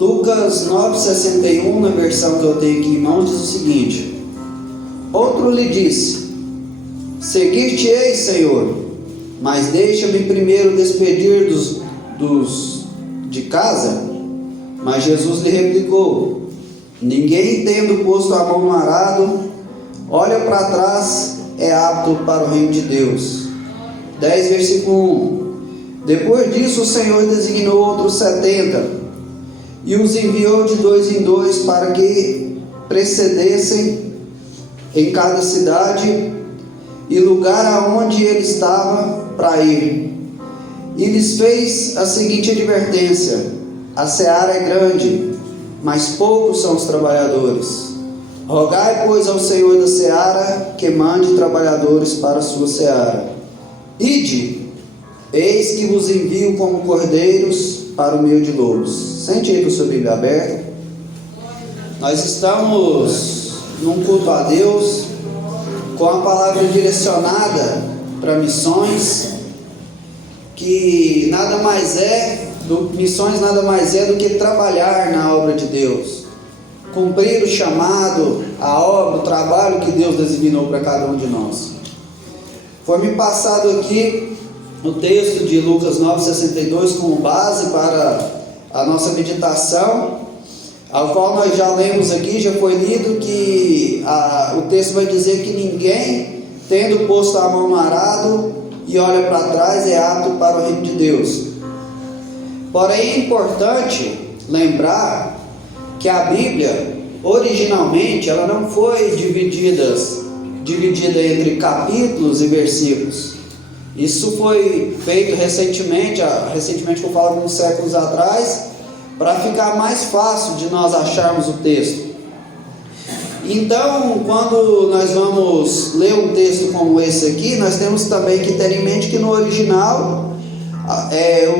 Lucas 9,61, na versão que eu tenho aqui em mãos, diz o seguinte: outro lhe disse: seguir-te-ei, Senhor, mas deixa-me primeiro despedir dos de casa. Mas Jesus lhe replicou: ninguém, tendo posto a mão no arado, olha para trás, é apto para o reino de Deus. 10, versículo 1. Depois disso o Senhor designou outros 70 e os enviou de 2 em 2 para que precedessem em cada cidade e lugar aonde ele estava para ir. E lhes fez a seguinte advertência: a seara é grande, mas poucos são os trabalhadores. Rogai, pois, ao Senhor da seara que mande trabalhadores para a sua seara. Ide, eis que vos envio como cordeiros para o meio de lobos. Sente aí com a sua Bíblia aberta. Nós estamos num culto a Deus, com a palavra direcionada para missões, que missões nada mais é do que trabalhar na obra de Deus, cumprir o chamado, a obra, o trabalho que Deus designou para cada um de nós. Foi-me passado aqui o texto de Lucas 9,62 como base para a nossa meditação, ao qual nós já lemos aqui, já foi lido, que o texto vai dizer que ninguém, tendo posto a mão no arado e olha para trás, é apto para o reino de Deus. Porém é importante lembrar que a Bíblia, originalmente, ela não foi dividida entre capítulos e versículos. Isso foi feito recentemente que eu falo alguns séculos atrás, para ficar mais fácil de nós acharmos o texto. Então, quando nós vamos ler um texto como esse aqui, nós temos também que ter em mente que no original,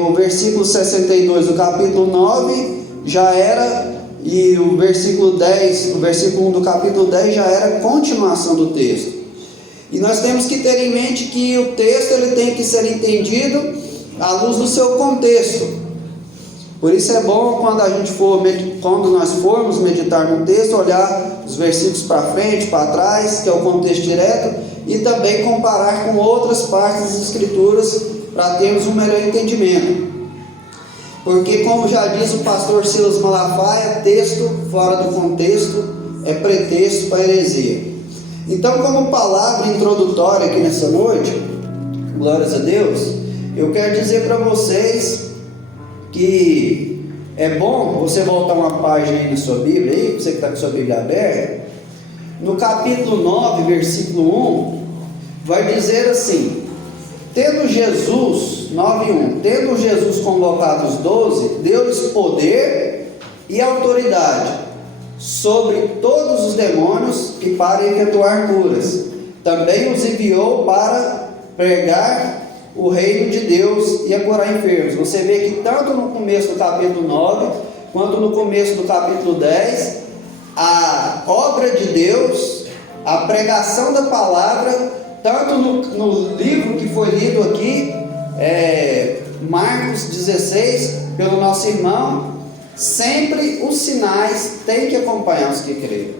o versículo 62 do capítulo 9 já era, e o versículo 10, o versículo 1 do capítulo 10 já era a continuação do texto. E nós temos que ter em mente que o texto ele tem que ser entendido à luz do seu contexto. Por isso é bom quando nós formos meditar no texto, olhar os versículos para frente, para trás, que é o contexto direto, e também comparar com outras partes das Escrituras para termos um melhor entendimento. Porque, como já diz o pastor Silas Malafaia, texto fora do contexto é pretexto para heresia. Então, como palavra introdutória aqui nessa noite, glórias a Deus, eu quero dizer para vocês que é bom você voltar uma página aí na sua Bíblia, aí, você que está com a sua Bíblia aberta. No capítulo 9, versículo 1, vai dizer assim: tendo Jesus, 9:1, tendo Jesus convocado os 12, deu-lhes poder e autoridade sobre todos os demônios e para efetuar curas. Também os enviou para pregar o reino de Deus e a curar enfermos. Você vê que tanto no começo do capítulo 9, quanto no começo do capítulo 10, a obra de Deus, a pregação da palavra, tanto no livro que foi lido aqui, Marcos 16, pelo nosso irmão, sempre os sinais têm que acompanhar os que creem.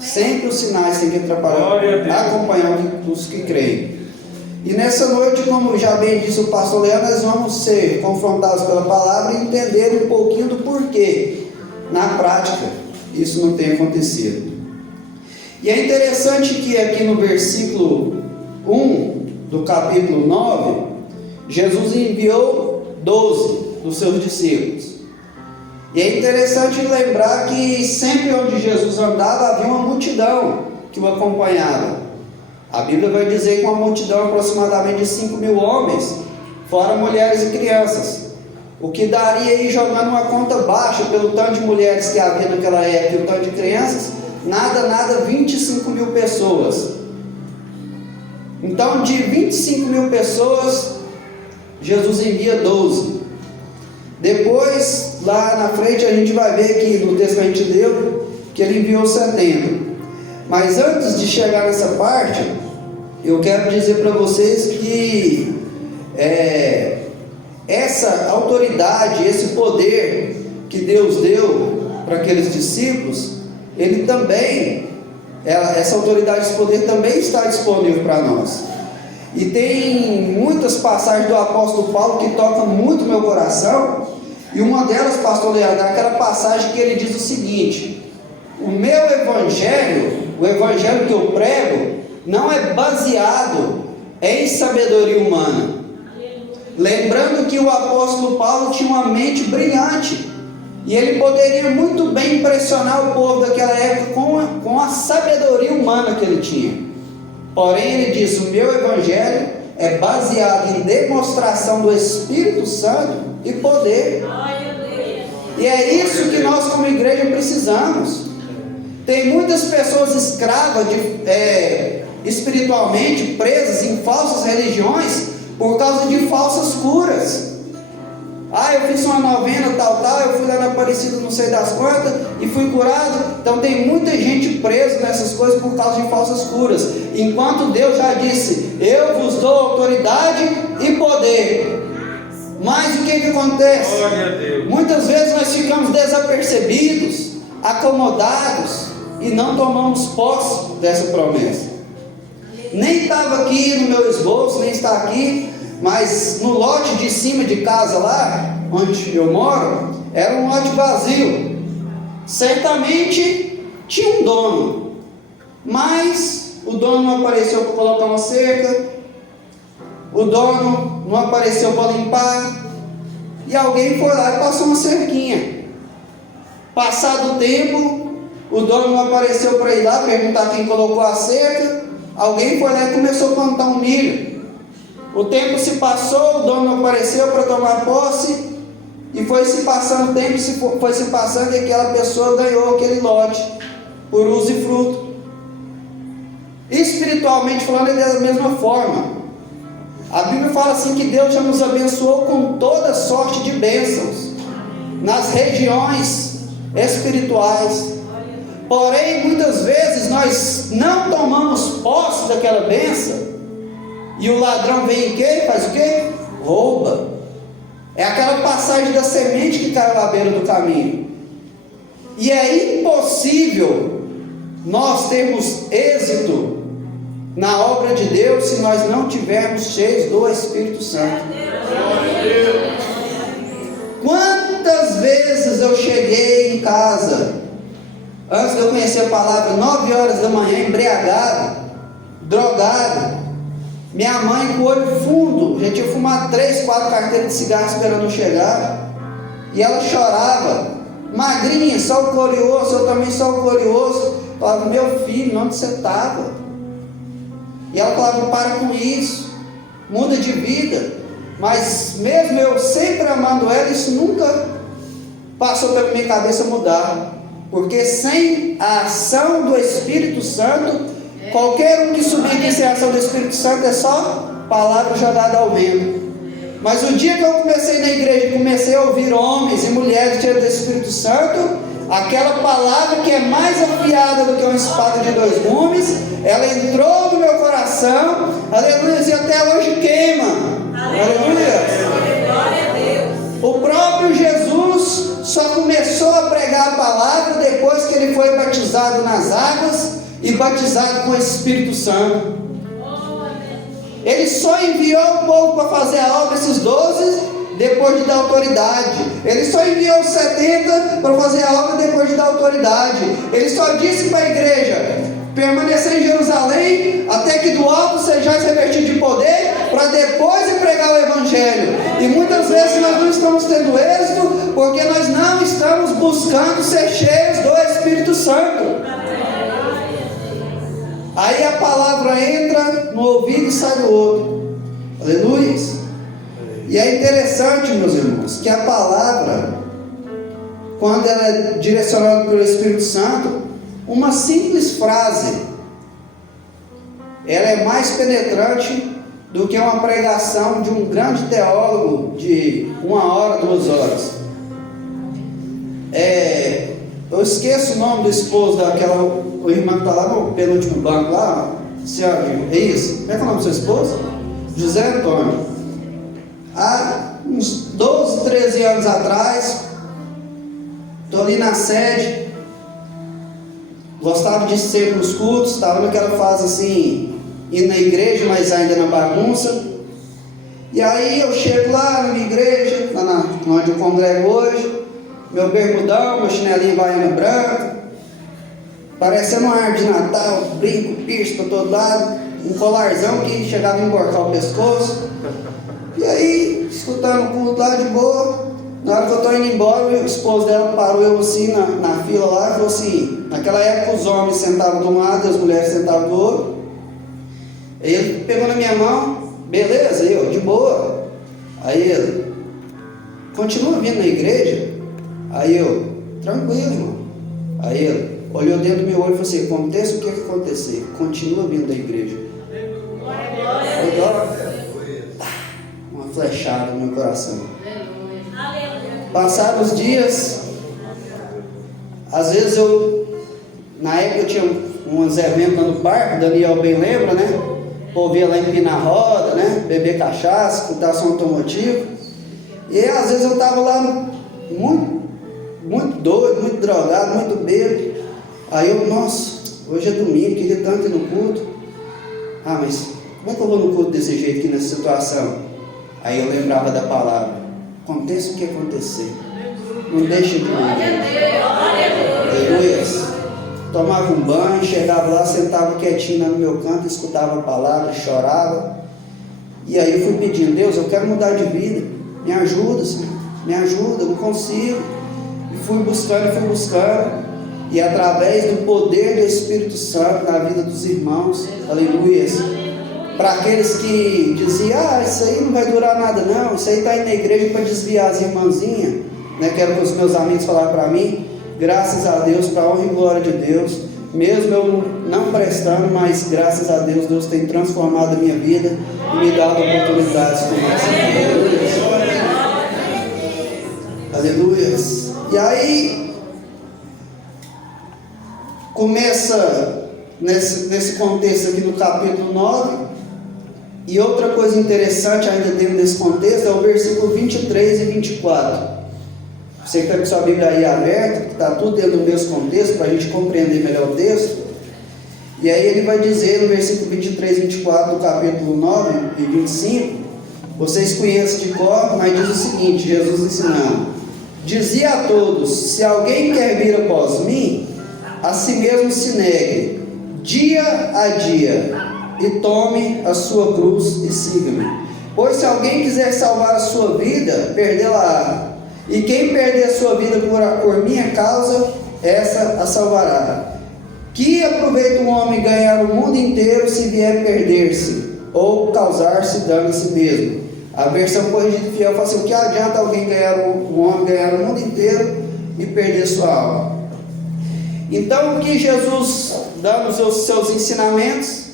Sempre os sinais têm que acompanhar os que creem. E nessa noite, como já bem disse o pastor Leandro, nós vamos ser confrontados pela palavra e entender um pouquinho do porquê, na prática, isso não tem acontecido. E é interessante que aqui no versículo 1 do capítulo 9, Jesus enviou 12 dos seus discípulos. E é interessante lembrar que sempre onde Jesus andava havia uma multidão que o acompanhava. A Bíblia vai dizer que uma multidão aproximadamente de 5.000 homens, fora mulheres e crianças. O que daria aí, jogando uma conta baixa pelo tanto de mulheres que havia naquela época e o tanto de crianças, nada, 25.000 pessoas. Então, de 25.000 pessoas, Jesus envia 12. Depois, lá na frente, a gente vai ver que no texto que a gente leu, que ele enviou 70. Mas antes de chegar nessa parte, eu quero dizer para vocês que essa autoridade, esse poder que Deus deu para aqueles discípulos, ele também, essa autoridade, esse poder também está disponível para nós. E tem muitas passagens do apóstolo Paulo que tocam muito meu coração, e uma delas, pastor Leandro, é aquela passagem que ele diz o seguinte: o meu evangelho, o evangelho que eu prego, não é baseado em sabedoria humana. Lembrando que o apóstolo Paulo tinha uma mente brilhante, e ele poderia muito bem impressionar o povo daquela época com a sabedoria humana que ele tinha. Porém, ele diz: o meu evangelho é baseado em demonstração do Espírito Santo e poder. E é isso que nós como igreja precisamos. Tem muitas pessoas escravas espiritualmente presas em falsas religiões por causa de falsas curas. Eu fiz uma novena tal, eu fui lá na Aparecida não sei das quantas e fui curado. Então tem muita gente presa nessas coisas por causa de falsas curas, enquanto Deus já disse: eu vos dou autoridade e poder. Mas o que acontece? Muitas vezes nós ficamos desapercebidos, acomodados, e não tomamos posse dessa promessa. Nem estava aqui no meu esboço, nem está aqui, mas no lote de cima de casa lá, onde eu moro, era um lote vazio. Certamente tinha um dono, mas o dono não apareceu para colocar uma cerca, o dono não apareceu para limpar, e alguém foi lá e passou uma cerquinha. Passado o tempo, o dono não apareceu para ir lá perguntar quem colocou a cerca. Alguém foi lá e começou a plantar um milho. O tempo se passou, o dono não apareceu para tomar posse, e foi se passando o tempo, foi se passando, e aquela pessoa ganhou aquele lote por uso e fruto. Espiritualmente falando, é da mesma forma. A Bíblia fala assim que Deus já nos abençoou com toda sorte de bênçãos nas regiões espirituais. Porém, muitas vezes nós não tomamos posse daquela bênção, e o ladrão vem e faz o quê? Rouba. É aquela passagem da semente que caiu à beira do caminho. E é impossível nós termos êxito na obra de Deus se nós não tivermos cheios do Espírito Santo. Quantas vezes eu cheguei em casa, antes de eu conhecer a palavra, 9 horas da manhã, embriagado, drogado, minha mãe com o olho fundo, já tinha fumado 3, 4 carteiras de cigarro esperando eu chegar, e ela chorava, magrinha, só o glorioso, eu também só o glorioso. Falava: meu filho, onde você estava? E ela falava: para com isso, muda de vida. Mas mesmo eu sempre amando ela, isso nunca passou pela minha cabeça mudar, porque sem a ação do Espírito Santo, qualquer um que subir aqui sem a ação do Espírito Santo é só palavra jogada ao vento. Mas o dia que eu comecei na igreja, comecei a ouvir homens e mulheres cheios do Espírito Santo, aquela palavra que é mais afiada do que uma espada de 2 gumes, ela entrou no meu coração, aleluia, e até hoje queima. Aleluia. O próprio Jesus só começou a pregar a palavra depois que ele foi batizado nas águas e batizado com o Espírito Santo. Ele só enviou o povo para fazer a obra, esses 12, depois de dar autoridade. Ele só enviou os 70 para fazer a obra depois de dar autoridade. Ele só disse para a igreja: permanecer em Jerusalém até que do alto sejais revestidos de poder, para depois de pregar o Evangelho. E muitas vezes nós não estamos tendo êxito porque nós não estamos buscando ser cheios do Espírito Santo. Aí a palavra entra no ouvido e sai do outro. Aleluia. E é interessante, meus irmãos, que a palavra, quando ela é direcionada pelo Espírito Santo, uma simples frase, ela é mais penetrante do que uma pregação de um grande teólogo de 1 hora, 2 horas. Eu esqueço o nome do esposo daquela, o irmão que está lá no penúltimo banco lá, é isso? Como é que é o nome do seu esposo? José Antônio. Há uns 12, 13 anos atrás, ali na sede, gostava de ser nos cultos, estava naquela fase assim, indo na igreja, mas ainda na bagunça. E aí eu chego lá na minha igreja, lá onde eu congrego hoje, meu bermudão, meu chinelinho baiano branco, parecendo uma árvore de Natal, brinco, piercing para todo lado, um colarzão que chegava a emborcar o pescoço. E aí, escutando o culto lá de boa, na hora que eu estou indo embora, o esposo dela parou eu assim na fila lá e falou assim, naquela época os homens sentavam de um lado e as mulheres sentavam do outro. Aí ele pegou na minha mão, beleza, eu, de boa. Aí ele, continua vindo na igreja? Aí eu, tranquilo, irmão. Aí ele olhou dentro do meu olho e falou assim, aconteça o que acontecer, continua vindo da igreja. Uma flechada no meu coração. Passaram os dias, às vezes na época eu tinha uns eventos lá no parque, o Daniel bem lembra, né? O povo ia lá empinar roda, né? Beber cachaça, escutar som automotivo. E às vezes eu estava lá muito doido, muito drogado, muito bêbado. Aí eu, nossa, hoje é domingo, queria tanto ir no culto. Ah, mas como é que eu vou no culto desse jeito aqui nessa situação? Aí eu lembrava da palavra, aconteça o que acontecer, não deixe de morrer. Aleluia. Tomava um banho, chegava lá, sentava quietinho lá no meu canto, escutava a palavra, chorava. E aí eu fui pedindo, Deus, eu quero mudar de vida, me ajuda, Senhor, me ajuda, eu não consigo. E fui buscando, e através do poder do Espírito Santo na vida dos irmãos, aleluia, para aqueles que diziam, isso aí não vai durar nada não, isso aí está indo na igreja para desviar as irmãzinhas, né? Que era o que os meus amigos falaram para mim. Graças a Deus, para a honra e glória de Deus, mesmo eu não prestando, mas graças a Deus, Deus tem transformado a minha vida e me dado oportunidades como essa. Aleluia. E aí começa nesse contexto aqui do capítulo 9. E outra coisa interessante ainda dentro desse contexto é o versículo 23 e 24. Você que está com sua Bíblia aí aberta, que está tudo dentro do mesmo contexto, para a gente compreender melhor o texto. E aí ele vai dizer no versículo 23 e 24 do capítulo 9 e 25, vocês conhecem de cor, mas diz o seguinte, Jesus ensinando, dizia a todos, se alguém quer vir após mim, a si mesmo se negue, dia a dia, e tome a sua cruz e siga-me. Pois se alguém quiser salvar a sua vida, perdê-la-á. E quem perder a sua vida por minha causa, essa a salvará. Que aproveita um homem ganhar o mundo inteiro se vier perder-se, ou causar-se dano a si mesmo? A versão corrigida fiel fala assim, o que adianta alguém um homem ganhar o mundo inteiro e perder sua alma? Então o que Jesus dá nos seus ensinamentos,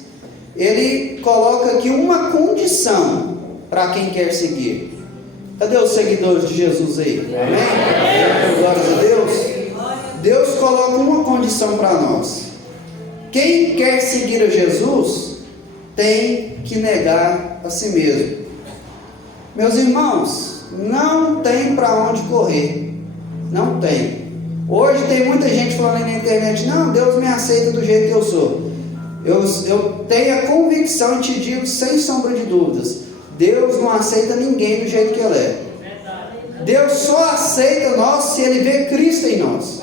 ele coloca aqui uma condição para quem quer seguir. Cadê os seguidores de Jesus aí? Amém? Glórias a Deus. Deus coloca uma condição para nós. Quem quer seguir a Jesus tem que negar a si mesmo. Meus irmãos, não tem para onde correr. Não tem. Hoje tem muita gente falando aí na internet, não, Deus me aceita do jeito que eu sou. Eu tenho a convicção e te digo sem sombra de dúvidas, Deus não aceita ninguém do jeito que Ele é. Deus só aceita nós se Ele vê Cristo em nós.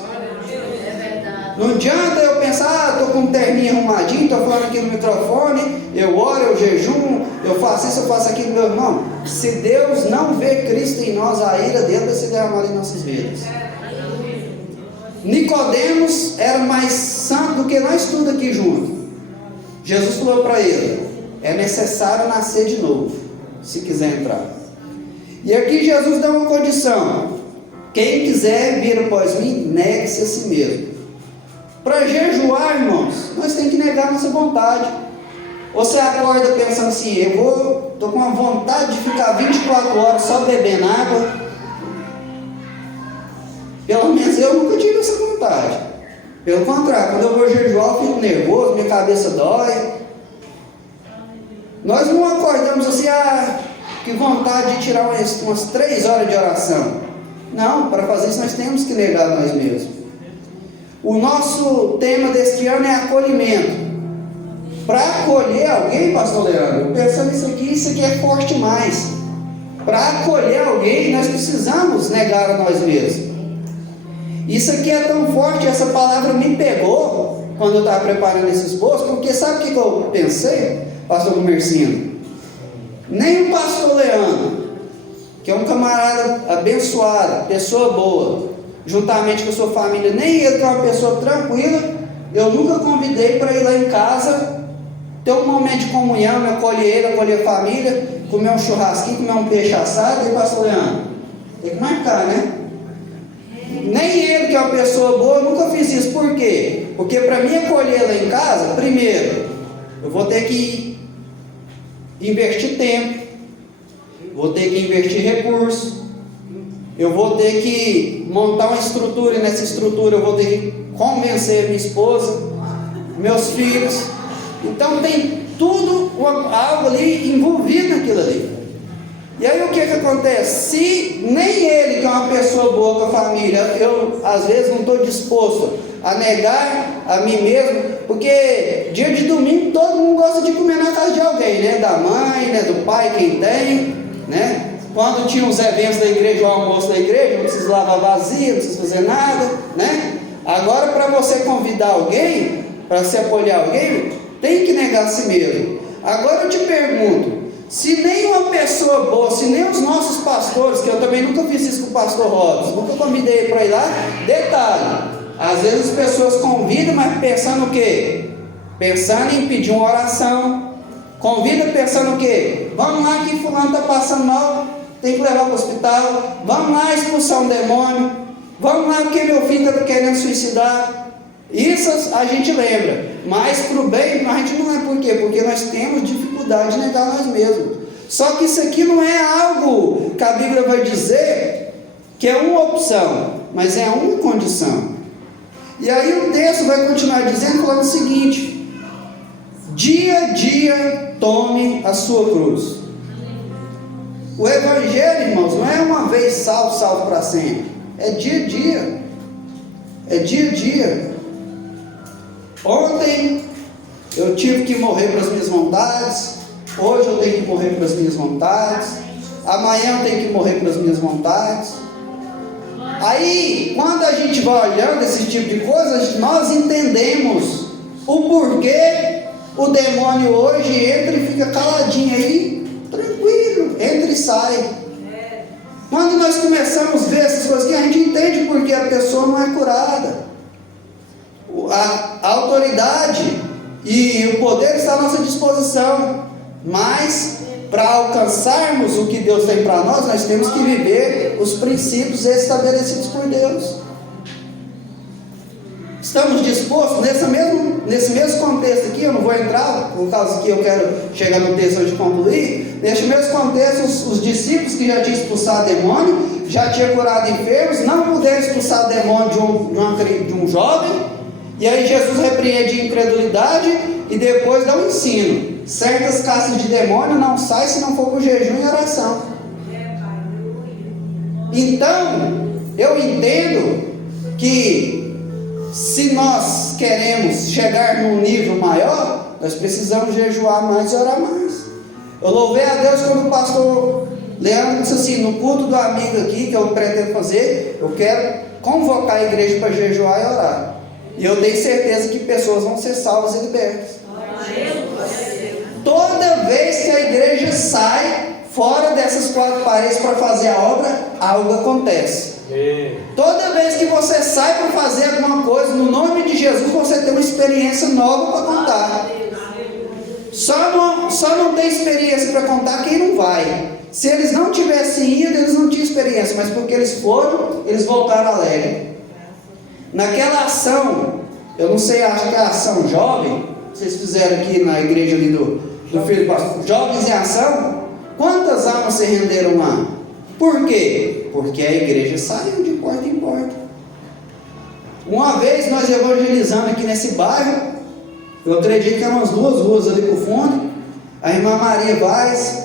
Não adianta eu pensar, estou com um terninho arrumadinho, estou falando aqui no microfone, eu oro, eu jejum, eu faço isso, eu faço aquilo, meu irmão. Se Deus não vê Cristo em nós, a ira dele vai se derramar em nossas vidas. Nicodemos era mais santo do que nós tudo aqui junto. Jesus falou para ele, é necessário nascer de novo, se quiser entrar. E aqui Jesus dá uma condição, quem quiser vir após mim, negue-se a si mesmo. Para jejuar, irmãos, nós temos que negar nossa vontade. Você acorda pensando assim, estou com uma vontade de ficar 24 horas só bebendo água. Pelo menos eu nunca tive essa vontade. Pelo contrário, quando eu vou jejuar, eu fico nervoso, minha cabeça dói. Nós não acordamos assim, que vontade de tirar umas 3 horas de oração. Não, para fazer isso nós temos que negar nós mesmos. O nosso tema deste ano é acolhimento. Para acolher alguém, pastor Leandro, pensando nisso aqui, isso aqui é forte demais. Para acolher alguém, nós precisamos negar a nós mesmos. Isso aqui é tão forte, essa palavra me pegou quando eu estava preparando esse esboço, porque sabe o que eu pensei, pastor Comercino? Nem o pastor Leandro, que é um camarada abençoado, pessoa boa, juntamente com a sua família, nem ele, que é uma pessoa tranquila, eu nunca convidei para ir lá em casa ter um momento de comunhão, me acolher ele, acolher a família, comer um churrasquinho, comer um peixe assado. E pastor Leandro, tem que marcar, né? Nem ele, que é uma pessoa boa, eu nunca fiz isso. Por quê? Porque para mim acolher lá em casa, primeiro, eu vou ter que investir tempo, vou ter que investir recursos, eu vou ter que montar uma estrutura, e nessa estrutura eu vou ter que convencer minha esposa, meus filhos. Então tem tudo, algo ali envolvido naquilo ali. E aí o que acontece? Se nem ele, que é uma pessoa boa com a família, eu às vezes não estou disposto a negar a mim mesmo, porque dia de domingo todo mundo gosta de comer na casa de alguém, né? Da mãe, né? Do pai, quem tem, né? Quando tinha os eventos da igreja, o almoço da igreja, não precisa lavar vazio, não precisa fazer nada, né? Agora, para você convidar alguém, para se apoiar alguém, tem que negar a si mesmo. Agora eu te pergunto, se nem uma pessoa boa, se nem os nossos pastores, que eu também nunca fiz isso com o pastor Robson, nunca convidei para ir lá, detalhe, às vezes as pessoas convidam, mas pensando o quê? Pensando em pedir uma oração, convida pensando o quê? Vamos lá que fulano está passando mal, tem que levar para o hospital, vamos lá expulsar um demônio, vamos lá porque meu filho está querendo suicidar. Isso a gente lembra, mas para o bem a gente não é. Por quê? Porque nós temos dificuldade de negar nós mesmos. Só que isso aqui não é algo que a Bíblia vai dizer que é uma opção, mas é uma condição. E aí o texto vai continuar dizendo, falando o seguinte: dia a dia tome a sua cruz. O evangelho, irmãos, não é uma vez salvo, salvo para sempre. É dia a dia. É dia a dia. Ontem eu tive que morrer para as minhas vontades. Hoje eu tenho que morrer para as minhas vontades. Amanhã eu tenho que morrer para as minhas vontades. Aí, quando a gente vai olhando esse tipo de coisa, nós entendemos o porquê o demônio hoje entra e fica caladinho aí, tranquilo, entra e sai. Quando nós começamos a ver essas coisas aqui, a gente entende porque a pessoa não é curada. A autoridade e o poder está à nossa disposição, mas para alcançarmos o que Deus tem para nós temos que viver os princípios estabelecidos por Deus. Estamos dispostos, nesse mesmo contexto aqui, eu não vou entrar, por causa que eu quero chegar no texto antes de concluir. Neste mesmo contexto, os discípulos que já tinham expulsado demônio, já tinham curado enfermos, não puderam expulsar o demônio de um jovem. E aí Jesus repreende a incredulidade e depois dá um ensino. Certas castas de demônio não saem se não for com jejum e oração. Então, eu entendo que se nós queremos chegar num nível maior, nós precisamos jejuar mais e orar mais. Eu louvei a Deus quando o pastor Leandro disse assim, no culto do amigo aqui, que eu pretendo fazer, eu quero convocar a igreja para jejuar e orar. E eu tenho certeza que pessoas vão ser salvas e libertas. Toda vez que a igreja sai fora dessas quatro paredes para fazer a obra, algo acontece. Toda vez que você sai para fazer alguma coisa, no nome de Jesus, você tem uma experiência nova para contar. Só não tem experiência para contar quem não vai. Se eles não tivessem ido, eles não tinham experiência, mas porque eles foram, eles voltaram alegre. Naquela ação, eu não sei, acho que é a ação jovem, vocês fizeram aqui na igreja ali do filho do pastor, jovens em ação, quantas almas se renderam lá? Por quê? Porque a igreja saiu de porta em porta. Uma vez nós evangelizando aqui nesse bairro, eu acredito que eram umas 2 ruas ali para o fundo, a irmã Maria Vaz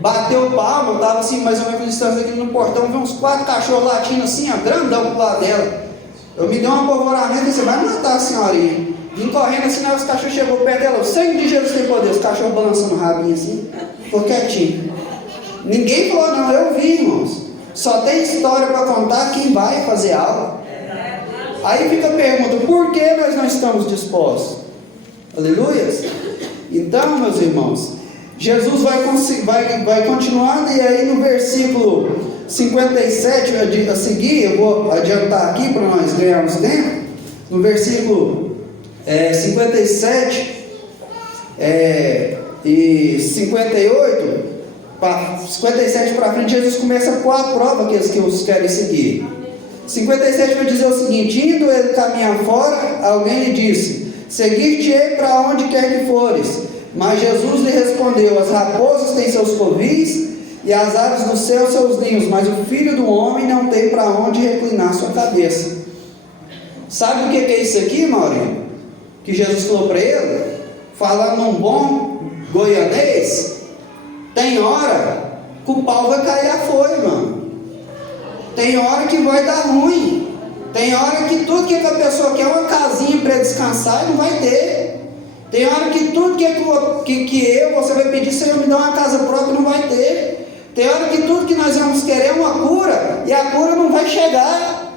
bateu palma, estava assim, mais ou menos distância aqui no portão, vi uns 4 cachorros latindo assim, ó, grandão pro lado dela. Eu me dei um apavoramento, você vai matar a senhorinha. Vim correndo assim, os cachorros chegou perto dela, o sangue de Jesus tem poder, os cachorros balançando o rabinho assim, ficou quietinho. Ninguém falou não, eu vi, irmãos. Só tem história para contar quem vai fazer algo. Aí fica a pergunta, por que nós não estamos dispostos? Aleluias. Então, meus irmãos, Jesus vai continuando, e aí no versículo 57 a seguir, eu vou adiantar aqui para nós ganharmos tempo. No versículo 57 e 58, 57 para frente, Jesus começa a pôr a prova aqueles que os querem seguir. 57 vai dizer o seguinte: indo ele caminhar fora, alguém lhe disse: seguir-te-ei para onde quer que fores. Mas Jesus lhe respondeu: as raposas têm seus covis e as aves do céu seus ninhos, mas o Filho do Homem não tem para onde reclinar sua cabeça. Sabe o que é isso aqui, Maurinho? Que Jesus falou para ele, falando num bom goianês: tem hora que o pau vai cair a folha, mano. Tem hora que vai dar ruim. Tem hora que tudo que a pessoa quer, uma casinha para descansar, não vai ter. Tem hora que tudo você vai pedir, Senhor, me dá uma casa própria, não vai ter. Tem hora que tudo que nós vamos querer é uma cura, e a cura não vai chegar.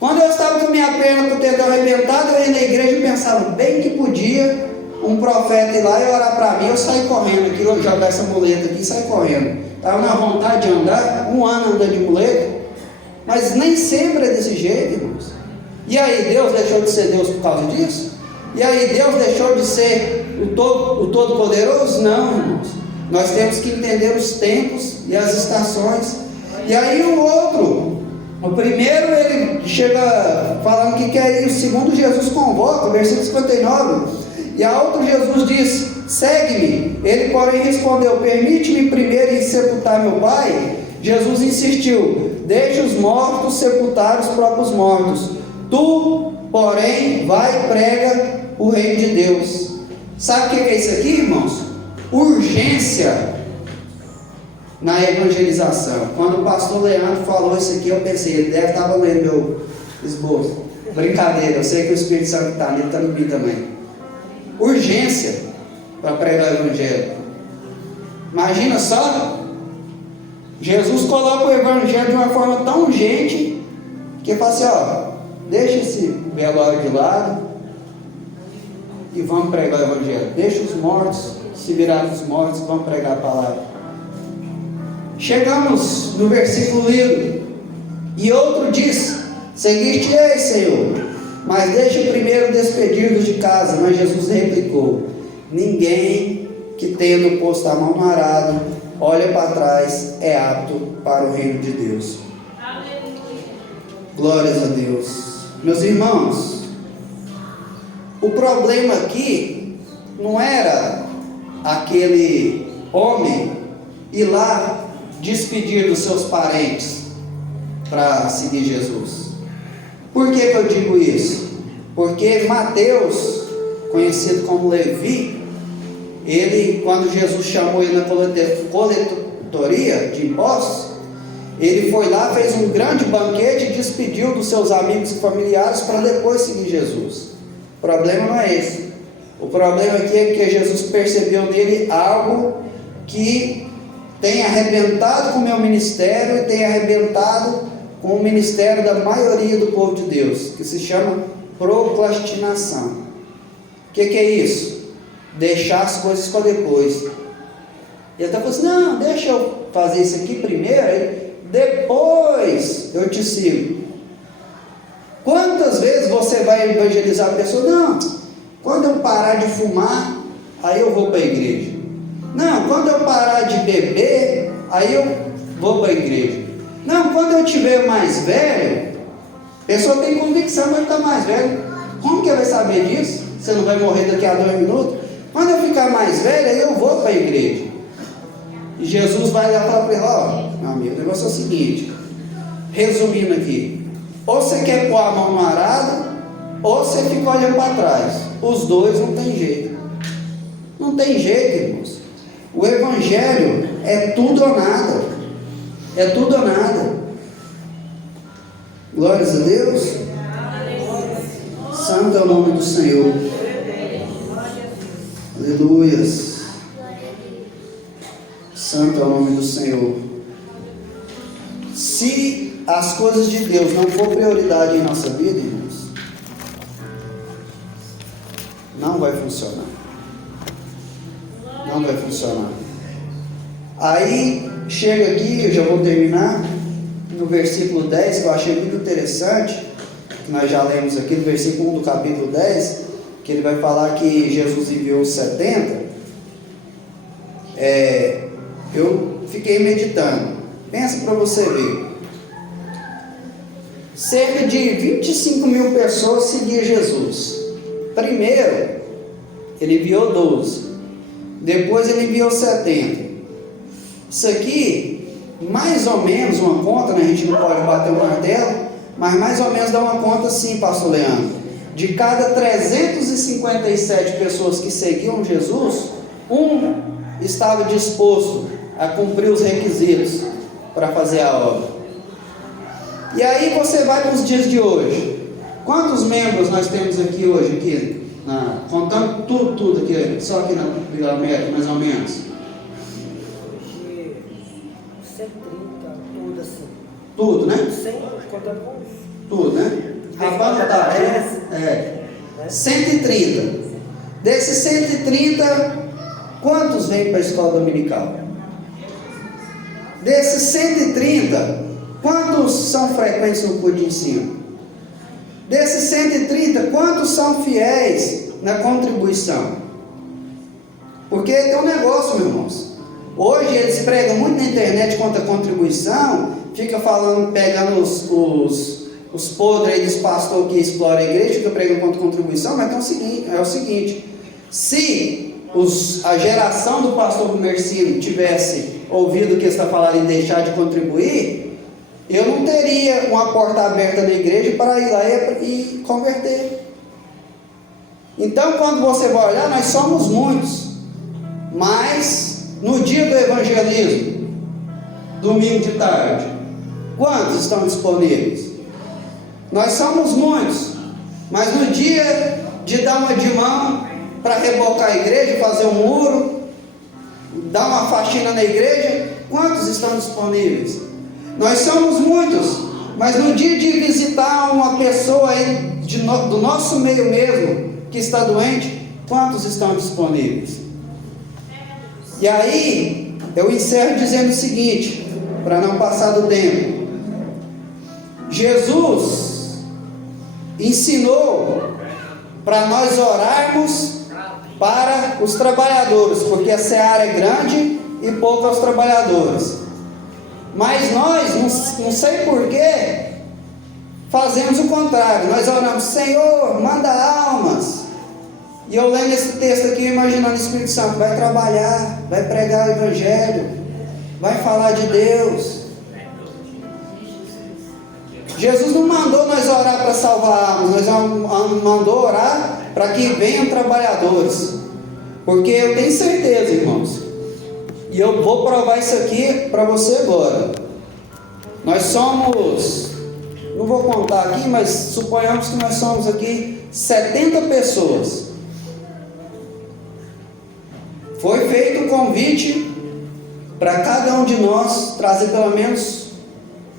Quando eu estava com minha perna com o tendão arrebentado, eu ia na igreja e pensava, bem que podia um profeta ir lá e orar para mim, eu saí correndo aqui, eu jogar essa muleta aqui e saí correndo. Estava na vontade de andar, 1 ano andando de muleta, mas nem sempre é desse jeito, irmãos. E aí, Deus deixou de ser Deus por causa disso? E aí, Deus deixou de ser o Todo-Poderoso? Não, irmãos. Nós temos que entender os tempos e as estações. E aí o primeiro ele chega falando que quer ir, o segundo Jesus convoca, versículo 59. E a outro Jesus diz: segue-me. Ele, porém, respondeu: permite-me primeiro ir sepultar meu pai. Jesus insistiu: deixa os mortos sepultar os próprios mortos. Tu, porém, vai e prega o reino de Deus. Sabe o que é isso aqui, irmãos? Urgência na evangelização. Quando o pastor Leandro falou isso aqui, eu pensei, ele deve estar lendo meu esboço. Brincadeira, eu sei que o Espírito Santo está ali, está em mim também. Urgência para pregar o evangelho. Imagina só, Jesus coloca o evangelho de uma forma tão urgente que fala assim: ó, deixa esse velório de lado e vamos pregar o evangelho. Deixa os mortos se virar os mortos, vamos pregar a palavra. Chegamos no versículo lido. E outro diz: seguir-te-ei, Senhor, mas deixa primeiro despedir-nos de casa. Mas Jesus replicou: ninguém que tendo posto a mão no arado olha para trás é apto para o reino de Deus. Glórias a Deus. Meus irmãos, o problema aqui não era aquele homem ir lá despedir dos seus parentes para seguir Jesus. Por que eu digo isso? Porque Mateus, conhecido como Levi, ele, quando Jesus chamou ele na coletoria de impostos, ele foi lá, fez um grande banquete e despediu dos seus amigos e familiares para depois seguir Jesus. O problema não é esse. O problema aqui é que Jesus percebeu nele algo que tem arrebentado com o meu ministério e tem arrebentado com o ministério da maioria do povo de Deus, que se chama procrastinação. O que é isso? Deixar as coisas para depois. E até falou assim: não, deixa eu fazer isso aqui primeiro, aí depois eu te sigo. Quantas vezes você vai evangelizar a pessoa? Não, quando eu parar de fumar, aí eu vou para a igreja. Não, quando eu parar de beber, aí eu vou para a igreja. Não, quando eu tiver mais velho, a pessoa tem convicção, vai ficar mais velho. Como que vai saber disso? Você não vai morrer daqui a 2 minutos? Quando eu ficar mais velho, aí eu vou para a igreja. E Jesus vai lá e fala para ele: ó, meu amigo, o negócio é o seguinte, resumindo aqui, ou você quer pôr a mão no arado, ou você fica olhando para trás. Os dois não tem jeito. Não tem jeito, irmãos. O evangelho É tudo ou nada. É tudo ou nada. Glórias a Deus. Santo é o nome do Senhor. Aleluias. Santo é o nome do Senhor. Se as coisas de Deus não for prioridade em nossa vida, irmãos, não vai funcionar. Não vai funcionar. Aí, chega aqui, eu já vou terminar, no versículo 10, que eu achei muito interessante, que nós já lemos aqui, no versículo 1 do capítulo 10, que ele vai falar que Jesus enviou os 70. Eu fiquei meditando. Pensa para você ver. Cerca de 25 mil pessoas seguiam Jesus. Primeiro, ele enviou 12. Depois ele enviou 70. Isso aqui, mais ou menos uma conta, né? A gente não pode bater o martelo, mas mais ou menos dá uma conta assim, pastor Leandro. De cada 357 pessoas que seguiam Jesus, um estava disposto a cumprir os requisitos para fazer a obra. E aí você vai para os dias de hoje. Quantos membros nós temos aqui hoje, aqui, contando tudo aqui, só aqui na Vila América, mais ou menos? 130, tudo assim. Tudo, né? 100, contando com tudo, né? Rapaz, não tá, né? 130. Desses 130, quantos vêm para a escola dominical? Desses 130, quantos são frequentes no culto de ensino? Desses 130, quantos são fiéis na contribuição? Porque tem um negócio, meus irmãos. Hoje eles pregam muito na internet contra a contribuição, fica falando, pegando os podres aí dos pastores que exploram a igreja, fica pregando contra a contribuição, mas é o seguinte, se a geração do pastor Gumercindo tivesse ouvido o que está falando e deixar de contribuir, eu não teria uma porta aberta na igreja para ir lá e converter. Então, quando você vai olhar, nós somos muitos, mas no dia do evangelismo, domingo de tarde, quantos estão disponíveis? Nós somos muitos, mas no dia de dar uma de mão para rebocar a igreja, fazer um muro, dar uma faxina na igreja, quantos estão disponíveis? Nós somos muitos, mas no dia de visitar uma pessoa aí do nosso meio mesmo, que está doente, quantos estão disponíveis? E aí, eu encerro dizendo o seguinte, para não passar do tempo. Jesus ensinou para nós orarmos para os trabalhadores, porque a seara é grande e poucos os trabalhadores. Mas nós, não sei porquê, fazemos o contrário. Nós oramos, Senhor, manda almas. E eu lendo esse texto aqui, imaginando o Espírito Santo, vai trabalhar, vai pregar o Evangelho, vai falar de Deus. Jesus não mandou nós orar para salvar almas, nós mandou orar para que venham trabalhadores. Porque eu tenho certeza, irmãos, e eu vou provar isso aqui para você agora. Nós somos, não vou contar aqui, mas suponhamos que nós somos aqui 70 pessoas. Foi feito um convite para cada um de nós trazer pelo menos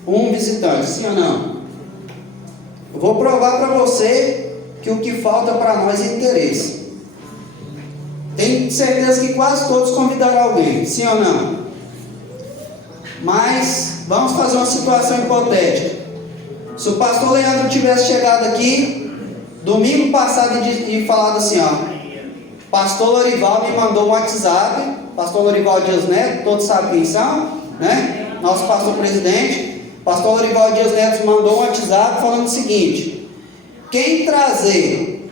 um visitante, sim ou não? Eu vou provar para você que o que falta para nós é interesse. Tenho certeza que quase todos convidaram alguém, sim ou não? Mas vamos fazer uma situação hipotética. Se o pastor Leandro tivesse chegado aqui domingo passado e falado assim, ó, pastor Lorival me mandou um WhatsApp, pastor Lorival Dias Neto, todos sabem quem são, né? Nosso pastor presidente, pastor Lorival Dias Neto mandou um WhatsApp falando o seguinte: quem trazer,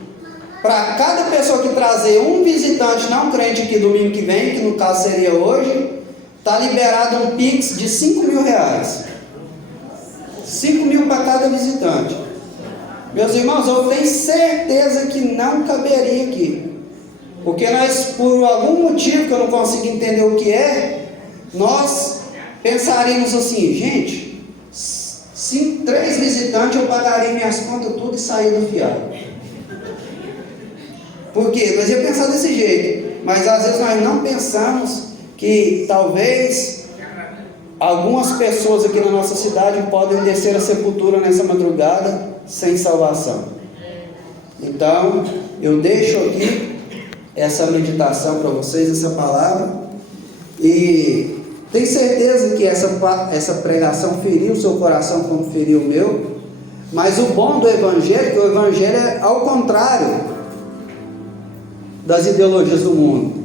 para cada pessoa que trazer um visitante não crente aqui domingo que vem, que no caso seria hoje, está liberado um Pix de 5 mil reais. 5 mil para cada visitante. Meus irmãos, eu tenho certeza que não caberia aqui. Porque nós, por algum motivo que eu não consigo entender o que é, nós pensaríamos assim, gente, 3 visitantes eu pagaria minhas contas tudo e sair do fiado. Por quê? Nós ia pensar desse jeito, mas às vezes nós não pensamos que talvez algumas pessoas aqui na nossa cidade podem descer a sepultura nessa madrugada sem salvação. Então, eu deixo aqui essa meditação para vocês, essa palavra, e tenho certeza que essa pregação feriu o seu coração como feriu o meu, mas o bom do Evangelho é que o Evangelho é ao contrário das ideologias do mundo.